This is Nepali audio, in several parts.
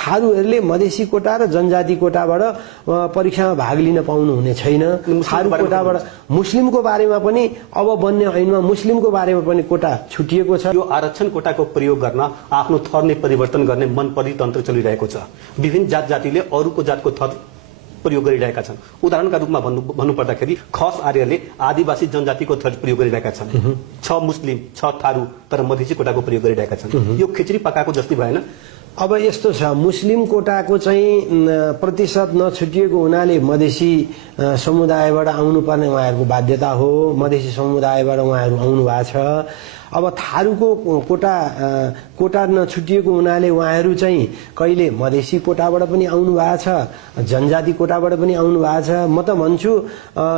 थारूहरूले मधेसी कोटा र जनजाति कोटाबाट परीक्षामा भाग लिन पाउनु हुने छैन। थारू कोटाबाट मुस्लिमको बारेमा पनि अब बन्ने ऐनमा मुस्लिमको बारेमा पनि कोटा छुटिएको छ। यो आरक्षण कोटाको प्रयोग गर्न आफ्नो थर नै परिवर्तन गर्ने मनपरी तन्त्र चलिरहेको छ। विभिन्न जात जातिले अरूको जातको थर प्रयोग गरिरहेका छन्। उदाहरणका रूपमा भन्नुपर्दाखेरि खस आर्यले आदिवासी जनजातिको थर प्रयोग गरिरहेका छन्। 6 मुस्लिम 6 थारू तर मधेसी कोटाको प्रयोग गरिरहेका छन्। यो खिचडी पकाएको जस्तै भएन? अब यस्तो छ, मुस्लिम कोटाको चाहिँ प्रतिशत नछुटिएको हुनाले मधेसी समुदायबाट आउनुपर्ने उहाँहरूको बाध्यता हो। मधेसी समुदायबाट उहाँहरू आउनु भएको छ। अब थारूको कोटा नछुटिएको हुनाले उहाँहरू चाहिँ कहिले मधेसी कोटाबाट पनि आउनु भएको छ, जनजाति कोटाबाट पनि आउनु भएको छ। म त भन्छु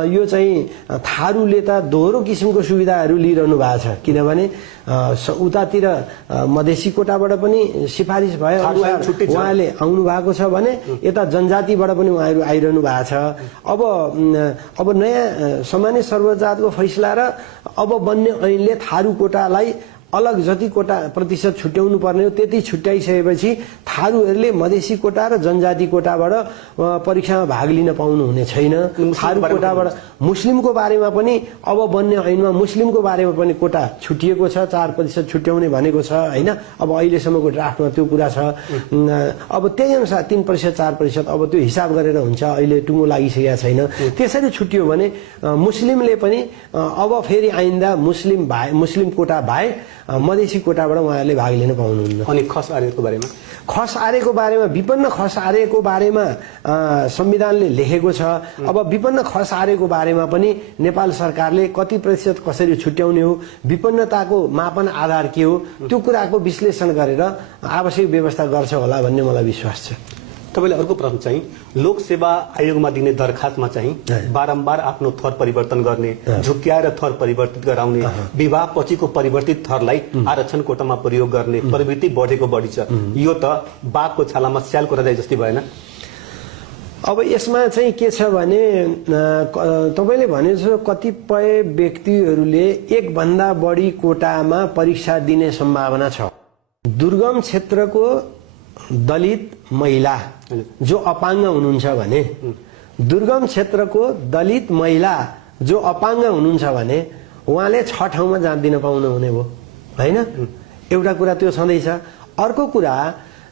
यो चाहिँ थारूले त दोहोरो किसिमको सुविधाहरू लिइरहनु भएको छ, किनभने उतातिर मधेसी कोटाबाट पनि सिफारिस भए उहाँले आउनु भएको छ भने यता जनजातिबाट पनि उहाँहरू आइरहनु भएको छ। अब नयाँ सामान्य सर्वजातको फैसला र अब बन्ने ऐनले थारू कोटालाई अलग जति कोटा प्रतिशत छुट्याउनु पर्ने हो त्यति छुट्याइसकेपछि थारूहरूले मधेसी कोटा र जनजाति कोटाबाट परीक्षामा भाग लिन पाउनु हुने छैन। थारू कोटाबाट मुस्लिमको बारेमा पनि अब बन्ने ऐनमा मुस्लिमको बारेमा पनि कोटा छुटिएको छ। 4% छुट्याउने भनेको छ हैन। अब अहिलेसम्मको ड्राफ्टमा त्यो कुरा छ। अब त्यही अनुसार 3% 4% अब त्यो हिसाब गरेर हुन्छ। अहिले टुङ्गो लागिसकेका छैन। त्यसरी छुट्यो भने मुस्लिमले पनि अब फेरि आइन्दा मुस्लिम कोटा बाहे मधेसी कोटाबाट उहाँहरूले भाग लिन पाउनुहुन्न। अनि खस आर्यको बारेमा विपन्न खस आर्यको बारेमा संविधानले लेखेको छ। अब विपन्न खस आर्यको बारेमा पनि नेपाल सरकारले कति प्रतिशत कसरी छुट्याउने हो, विपन्नताको मापन आधार के हो, त्यो कुराको विश्लेषण गरेर आवश्यक व्यवस्था गर्छ होला भन्ने मलाई विश्वास छ। तपाईले अर्को प्रश्न चाहिँ लोकसेवा आयोगमा दिने दरखास्तमा चाहिँ बारम्बार आफ्नो थर परिवर्तन गर्ने, झुक्क्याएर थर परिवर्तित गराउने, विवाह पछिको परिवर्तित थरलाई आरक्षण कोटामा प्रयोग गर्ने प्रवृत्ति बढेको बढी छ। यो त बाघको छालामा स्यालको रजाइ जस्तै भएन? अब यसमा चाहिँ के छ भने तपाईले भनेजस्तो कतिपय व्यक्तिहरूले एक भन्दा बढी कोटामा परीक्षा दिने सम्भावना छ। दुर्गम क्षेत्रको दलित महिला जो अपाङ्ग हुनुहुन्छ भने, दुर्गम क्षेत्रको दलित महिला जो अपाङ्ग हुनुहुन्छ भने उहाँले 6 ठाउँमा जात दिन पाउनु हुने भयो हैन। एउटा कुरा त्यो छँदैछ। अर्को कुरा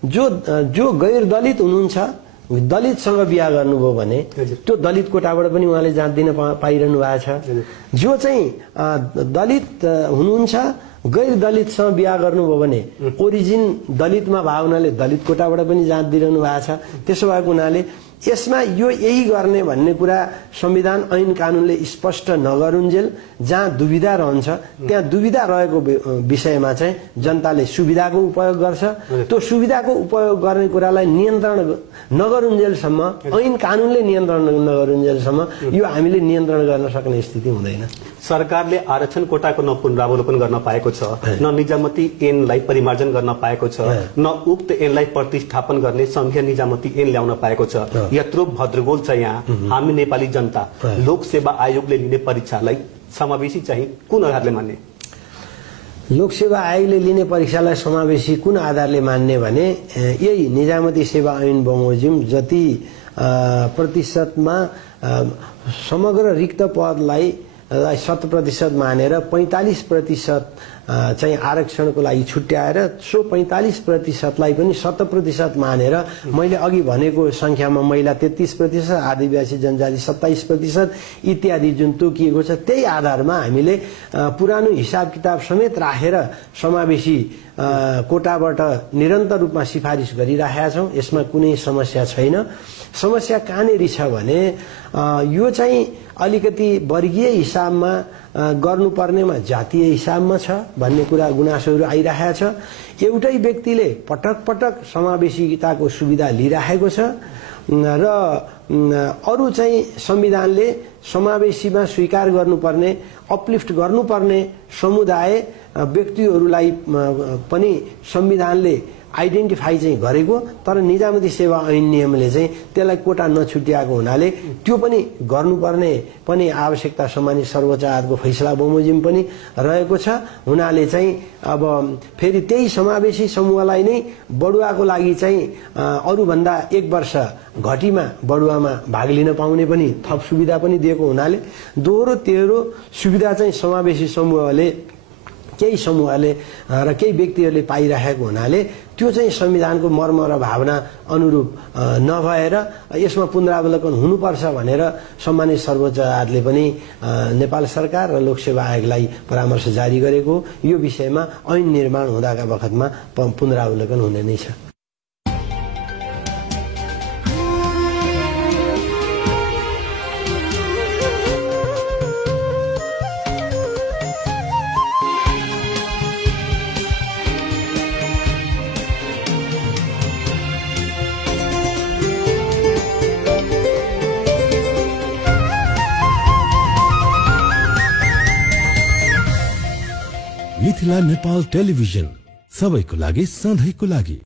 जो गैर दलित हुनुहुन्छ, दलितसँग बिहा गर्नुभयो भने त्यो दलित कोटाबाट पनि उहाँले जात दिन पाइरहनु भएको छ। जो चाहिँ दलित हुनुहुन्छ गैर दलितसँग बिहा गर्नुभयो भने ओरिजिन दलितमा भावनाले दलित कोटाबाट पनि जाँच दिइरहनु भएको छ। त्यसो भएको हुनाले यसमा यो यही गर्ने भन्ने कुरा संविधान ऐन कानूनले स्पष्ट नगरुन्जेल जहाँ दुविधा रहन्छ त्यहाँ दुविधा रहेको विषयमा चाहिँ जनताले सुविधाको उपयोग गर्छ। त्यो सुविधाको उपयोग गर्ने कुरालाई नियन्त्रण नगरुन्जेलसम्म, ऐन कानूनले नियन्त्रण नगरुन्जेलसम्म यो हामीले नियन्त्रण गर्न सक्ने स्थिति हुँदैन। सरकारले आरक्षण कोटाको न पुनरावलोकन गर्न पाएको छ, न निजामती ऐनलाई परिमार्जन गर्न पाएको छ, न उक्त ऐनलाई प्रतिस्थापन गर्ने संघीय निजामती ऐन ल्याउन पाएको छ। यत्रो भद्रगोल छ यहाँ। हामी नेपाली जनता लोक सेवा आयोगले लिने परीक्षालाई समावेशी चाहिँ कुन आधारले मान्ने? लोक सेवा आयोगले लिने परीक्षालाई समावेशी कुन आधारले मान्ने भने यही निजामती सेवा ऐन बमोजिम जति प्रतिशतमा समग्र रिक्त पदलाई 100% मानेर 45% चाहिँ आरक्षणको लागि छुट्याएर सो 45%लाई पनि 100% मानेर मैले अघि भनेको संख्यामा महिला 33%, आदिवासी जनजाति 27% इत्यादि जुन तोकिएको छ त्यही आधारमा हामीले पुरानो हिसाब किताब समेत राखेर समावेशी कोटाबाट निरन्तर रूपमा सिफारिस गरिरहेका छौं। यसमा कुनै समस्या छैन। समस्या कहाँनेरि छ भने यो चाहिँ अलिकति वर्गीय हिसाबमा गर्नुपर्नेमा जातीय हिसाबमा छ भन्ने कुरा गुनासोहरू आइरहेको छ। एउटै व्यक्तिले पटक पटक समावेशिताको सुविधा लिइरहेको छ र अरु चाहिँ संविधानले समावेशीमा स्वीकार गर्नुपर्ने, अपलिफ्ट गर्नुपर्ने समुदाय व्यक्तिहरूलाई पनि संविधानले आइडेन्टिफाई चाहिँ गरेको, तर निजामती सेवा ऐन नियमले चाहिँ त्यसलाई कोटा नछुट्याएको हुनाले त्यो पनि गर्नुपर्ने पनि आवश्यकता सम्मानित सर्वोच्च अदालतको फैसला बमोजिम पनि रहेको छ। हुनाले चाहिँ अब फेरि त्यही समावेशी समूहलाई नै बढुवाको लागि चाहिँ अरूभन्दा 1 वर्ष घटीमा बढुवामा भाग लिन पाउने पनि थप सुविधा पनि दिएको हुनाले दोहोरो तेह्रो सुविधा चाहिँ समावेशी समूहले केही समूहले र केही व्यक्तिहरूले पाइरहेको हुनाले त्यो चाहिँ संविधानको मर्म र भावना अनुरूप नभएर यसमा पुनरावलोकन हुनुपर्छ भनेर सम्मानित सर्वोच्च अदालतले पनि नेपाल सरकार र लोकसेवा आयोगलाई परामर्श जारी गरेको। यो विषयमा ऐन निर्माण हुँदाका बखतमा पुनरावलोकन हुने नै छ। मिथिला नेपाल टेलिभिजन सबैको लागि सधैँको लागि।